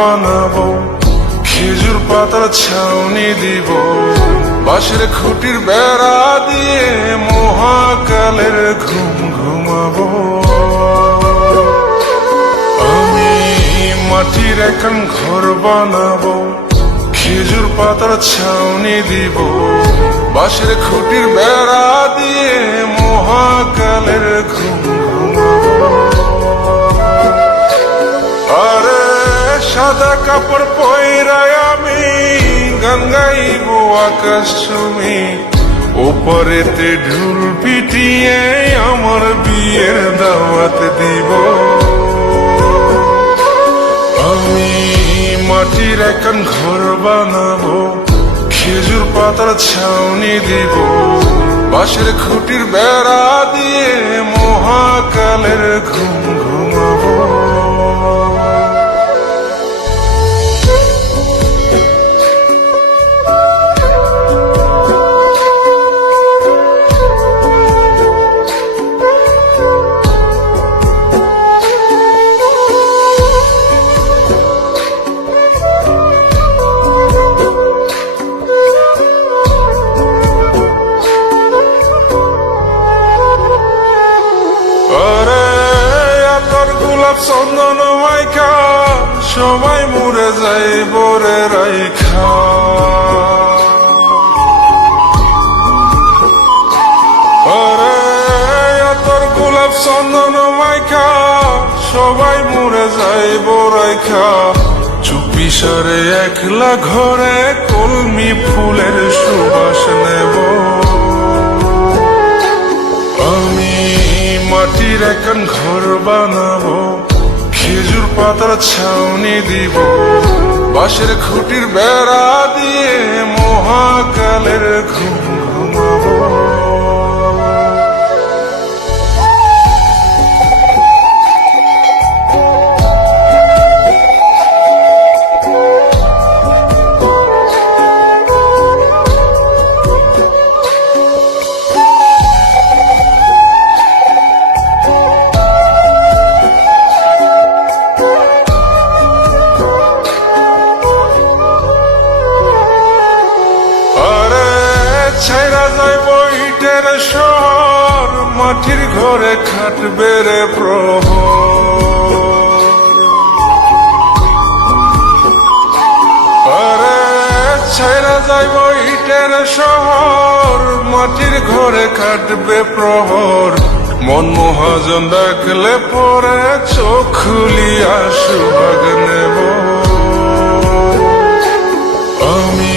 বানাবো, খেজুর পাতার ছাউনি দিব, বাঁশের খুঁটির বেড়া দিয়ে মহাকালের ঘুম ঘুমাবো। আমি মাটির এখন ঘর বানাবো, খেজুর পাতার ছাউনি দিব, বাঁশের খুঁটির বেড়া দিয়ে মহাকালের ঘুম ঘুমাবো। আরে সাদা কাপড় পয়রায় আমি গান গাইব আকাশ ছুমি, ওপরেতে ঢুল পিটিয়ে আমার বিয়ের দাওয়াত দিব। আমি মাটির এখন ঘর বানাবো, খেজুর পাতার ছাউনি দিব, বাঁশের খুঁটির বেড়া দিয়ে মহাকালের ঘুম ঘুমাবো। চন্দন মাইকা সবাই মরে যায় বরে রাইখা, আরে তোর গোলাপ চন্দন মাইকা সবাই মরে যায় বরাইখা, চুপি সারে একলা ঘরে কলমি ফুলের সুবাস নেব। আমি মাটির এখন ঘর বানাবো, খেজুর পাতার ছাউনি দিব, বাঁশের খুঁটির বেড়া দিয়ে মহাকালের ঘুম ঘুমাবো। ছাইরা যাইব ইটের শহর, মাটির ঘরে খাটবে রে প্রহর। আরে ছাইরা যাইব ইটের শহর, মাটির ঘরে খাটবে প্রহর। মন মহাজন ডাকলে পরে চোখ খুলিয়া সুভাগ নেব। আমি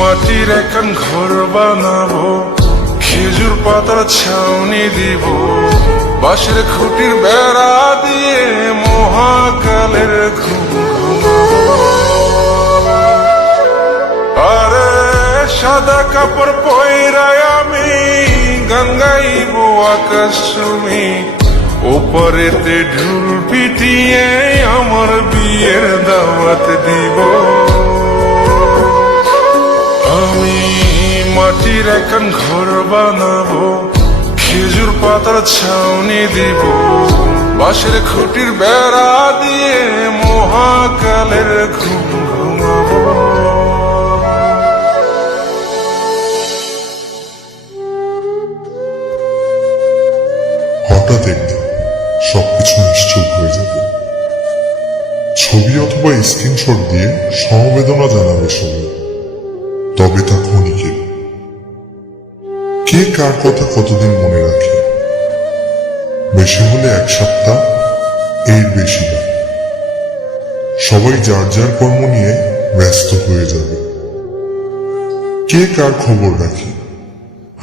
মাটির এখন ঘর বানাবো, খেজুর পাতার ছাউনি দিব, বাঁশের খুঁটির বেড়া দিয়ে মহাকালের ঘুম ঘুমাবো। আরে সাদা কাপড় পয়রায় আমি গান গাইব আকাশ ছুমি, ওপরেতে ঢুল পিটিয়ে আমার বিয়ের দাওয়াত দিব। আমি মাটির এখন ঘর বানাবো, খেজুর পাতার ছাউনি দিব, বাঁশের খুঁটির বেড়া দিয়ে মহাকালের ঘুম ঘুমাবো। হঠাৎ একদিন সবকিছু নিশ্চুপ হয়ে যাবে। ছবি অথবা স্ক্রিনশট দিয়ে সমবেদনা জানাবে সবাই, তবে তা ক্ষণিকের। কে কার কথা কতদিন মনে রাখে? বেশি হলে এক সপ্তাহ, এর বেশি না। সবাই যার যার কর্ম নিয়ে ব্যস্ত হয়ে যাবে। কে কার খবর রাখে?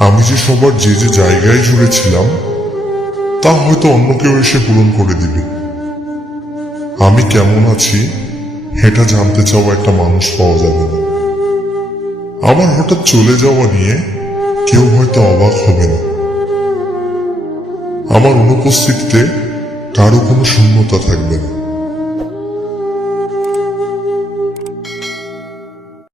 আমি যে সবার যে যে জায়গায় জুড়েছিলাম তা হয়তো অন্য কেউ এসে পূরণ করে দিবে। আমি কেমন আছি এটা জানতে চাওয়া একটা মানুষ পাওয়া যাবে না। আমার হঠাৎ চলে যাওয়া নিয়ে কেউ হয়তো অবাক হবে না। আমার অনুপস্থিতিতে কারো কোনো শূন্যতা থাকবে না।